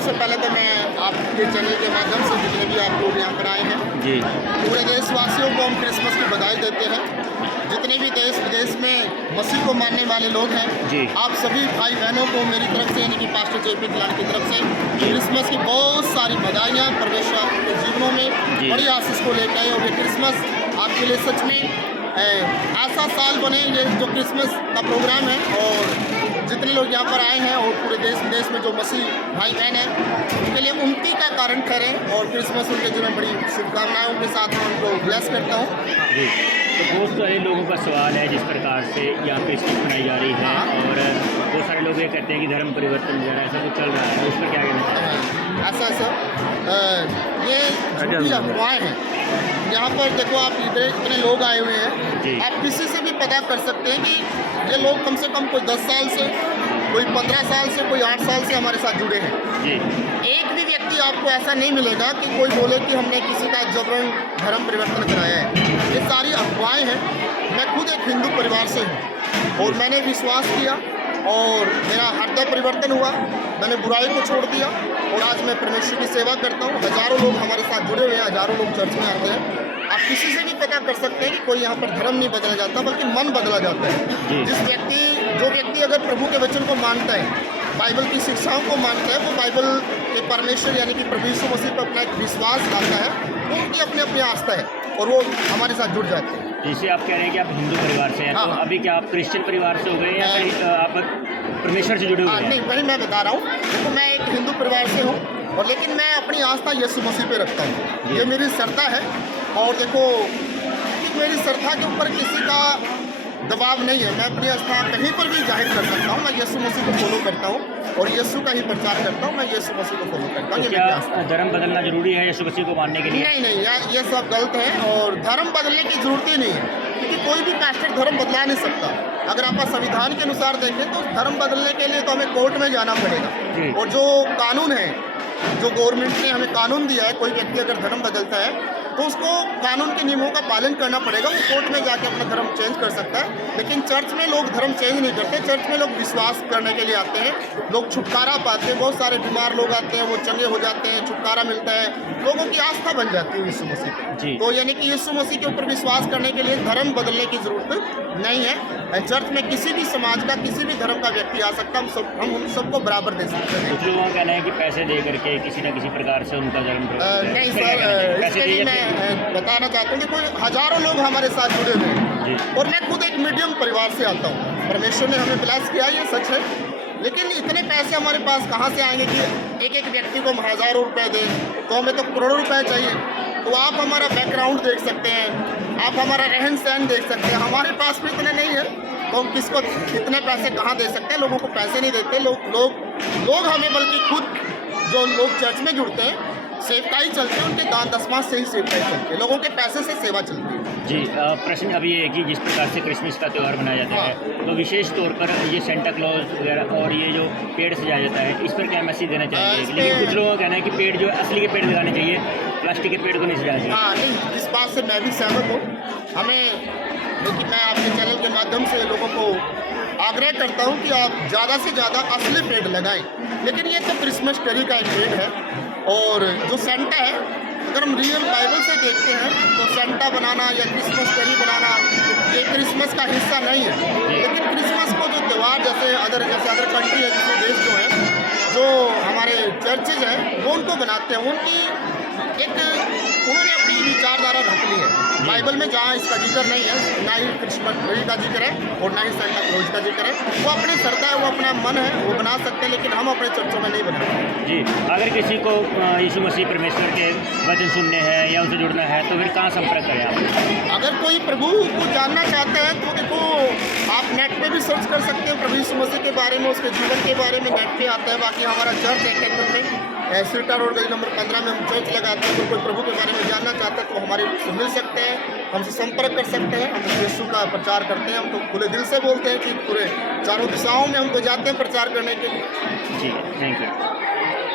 सबसे पहले तो मैं आपके चैनल के माध्यम से जितने भी आप लोग यहाँ पर आए हैं जी पूरे देशवासियों को हम क्रिसमस की बधाई देते हैं। जितने भी देश विदेश में मसीह को मानने वाले लोग हैं जी आप सभी भाई बहनों को मेरी तरफ से यानी कि पास्टर जेपी कलान की तरफ से क्रिसमस की बहुत सारी बधाइयाँ। परमेश्वर आपके जीवनों में जी। बड़ी आशीष को लेकर आए और ये क्रिसमस आपके लिए सच में ऐसा साल बने ये जो क्रिसमस का प्रोग्राम है। और जितने लोग यहाँ पर आए हैं और पूरे देश विदेश में जो मसीह भाई बहन हैं उनके लिए उन्नति का कारण ठहरें और क्रिसमस उनके जीवन में बड़ी शुभकामनाएं उनके साथ मैं उनको ब्लेस करता हूँ। जी। तो बहुत सारे लोगों का सवाल है जिस प्रकार से यहाँ पे स्टिक बनाई जा रही है और बहुत सारे लोग ये कहते हैं कि धर्म परिवर्तन वगैरह ऐसा कुछ चल रहा है, उस पर क्या कहना चाहते हैं? ऐसा ये झूठी अफवाहें हैं। यहाँ पर देखो आप इतने लोग आए हुए जी। हैं, आप किसी से भी पता कर सकते हैं कि ये लोग कम से कम कोई 10 साल से, कोई 15 साल से, कोई 8 साल से हमारे साथ जुड़े हैं। जी। एक भी व्यक्ति आपको ऐसा नहीं मिलेगा कि कोई बोले कि हमने किसी का जबरन धर्म परिवर्तन कराया है। ये सारी अफवाहें हैं। मैं खुद एक हिंदू परिवार से हूँ और मैंने विश्वास किया और मेरा हृदय परिवर्तन हुआ। मैंने बुराई को छोड़ दिया और आज मैं परमेश्वर की सेवा करता हूँ। हज़ारों लोग हमारे साथ जुड़े हुए हैं, हज़ारों लोग चर्च में आते हैं। आप किसी से भी पता कर सकते हैं कि कोई यहाँ पर धर्म नहीं बदला जाता बल्कि मन बदला जाता है। जो व्यक्ति अगर प्रभु के वचन को मानता है, बाइबल की शिक्षाओं को मानता है, वो बाइबल के परमेश्वर यानी कि प्रभु यीशु मसीह पर अपना एक विश्वास लाता है, वो उनकी अपनी अपनी आस्था है और वो हमारे साथ जुड़ जाते हैं। जिसे आप कह रहे हैं कि आप हिंदू परिवार से हैं, हाँ, तो हाँ। अभी क्या आप क्रिश्चियन परिवार से हो गए या फिर आप परमेश्वर से जुड़े हुए हैं? नहीं, वही मैं बता रहा हूँ। देखो मैं एक हिंदू परिवार से हूँ और लेकिन मैं अपनी आस्था यीशु मसीह पे रखता हूँ। ये मेरी श्रद्धा है और देखो मेरी श्रद्धा के ऊपर किसी का दबाव नहीं है। मैं अपनी आस्था कहीं पर भी जाहिर कर सकता हूँ। मैं यीशु मसीह को फॉलो करता हूँ और यीशु का ही प्रचार करता हूँ। मैं यीशु मसीह को फॉलो करता हूँ। तो ये क्या मेरी आस्था है। धर्म बदलना जरूरी है यीशु मसीह को मानने के लिए? नहीं, ये सब गलत है और धर्म बदलने की जरूरत ही नहीं है क्योंकि कोई भी पास्टर धर्म बदला नहीं सकता। अगर आप संविधान के अनुसार देखें तो धर्म बदलने के लिए तो हमें कोर्ट में जाना पड़ेगा और जो कानून है, जो गवर्नमेंट ने हमें कानून दिया है, कोई व्यक्ति अगर धर्म बदलता है तो उसको कानून के नियमों का पालन करना पड़ेगा। वो कोर्ट में जाके अपना धर्म चेंज कर सकता है। लेकिन चर्च में लोग धर्म चेंज नहीं करते। चर्च में लोग विश्वास करने के लिए आते हैं, लोग छुटकारा पाते हैं। बहुत सारे बीमार लोग आते हैं, वो चंगे हो जाते हैं, छुटकारा मिलता है, लोगों की आस्था बन जाती है यीशु मसीह पे। तो यानी कि यीशु मसीह के ऊपर विश्वास करने के लिए धर्म बदलने की जरूरत नहीं है। चर्च में किसी भी समाज का, किसी भी धर्म का व्यक्ति आ सकता है। हम उन सबको बराबर दे सकते हैं। कुछ लोगों का कहना है कि पैसे दे करके किसी न किसी प्रकार से उनका धर्म नहीं सर, इसके लिए मैं बताना चाहता हूँ कि कोई हज़ारों लोग हमारे साथ जुड़े हुए हैं और मैं खुद एक मीडियम परिवार से आता हूँ। परमेश्वर ने हमें ब्लेस किया, ये सच है। लेकिन इतने पैसे हमारे पास कहाँ से आएंगे कि एक व्यक्ति को हम हज़ारों रुपए दें, तो हमें तो करोड़ों रुपए चाहिए। तो आप हमारा बैकग्राउंड देख सकते हैं, आप हमारा रहन सहन देख सकते हैं। हमारे पास भी इतने नहीं है तो हम किसको इतने पैसे कहाँ दे सकते हैं? लोगों को पैसे नहीं देते लोग हमें, बल्कि खुद जो लोग चर्च में जुड़ते हैं सेवकाई चलते हैं, उनके दान दसमां से ही सेवकाई चलती है, लोगों के पैसे से सेवा चलती है। जी। प्रश्न अभी ये है कि जिस प्रकार से क्रिसमस का त्यौहार मनाया जाता है तो विशेष तौर पर ये सेंटा क्लॉज वगैरह और ये जो पेड़ सजाया जाता है, इस पर क्या मैसेज देना चाहिए? लेकिन कुछ लोगों का कहना है कि पेड़ जो असली के पेड़ लगाने चाहिए, प्लास्टिक के पेड़ को नहीं सजाना चाहिए। हाँ, नहीं, इस बात से मैं भी सहमत हूँ। लेकिन मैं आपके चैनल के माध्यम से लोगों को आग्रह करता हूँ कि आप ज़्यादा से ज़्यादा असली पेड़ लगाएं। लेकिन ये तो क्रिसमस ट्री का एक पेड़ है और जो सेंटा है, अगर हम रियल बाइबल से देखते हैं तो सेंटा बनाना या क्रिसमस ट्री बनाना ये क्रिसमस का हिस्सा नहीं है। लेकिन क्रिसमस को जो त्यौहार जैसे अदर कंट्री है, दूसरे देश जो है, जो हमारे चर्चेज हैं वो उनको बनाते हैं। उन्होंने अपनी विचारधारा रख ली है। बाइबल में जहाँ इसका जिक्र नहीं है, ना ही क्रिसमस ट्री का जिक्र है और ना ही सेंटा क्लॉज का जिक्र है। वो अपनी श्रद्धा है, वो अपना मन है, वो बना सकते हैं, लेकिन हम अपने चर्चों में नहीं बनाते। जी। अगर किसी को यीशु मसीह परमेश्वर के वचन सुनने हैं या उनसे जुड़ना है तो फिर कहाँ संपर्क करें आप? अगर कोई प्रभु को जानना चाहते हैं तो देखो आप नेट पे भी सर्च कर सकते हैं प्रभु यीशु मसीह के बारे में, उसके जीवन के बारे में नेट पे आता है। बाकी हमारा चर्च है केंद्र में सिरटा रोड गली नंबर 15 में हम चर्च लगाते हैं। तो कोई प्रभु के बारे में जानना चाहते हैं तो हमारे से मिल सकते हैं, हमसे संपर्क कर सकते हैं। हम यीशु का प्रचार करते हैं, हम तो खुले दिल से बोलते हैं कि पूरे चारों दिशाओं में हम तो जाते हैं प्रचार करने के लिए। जी, थैंक यू।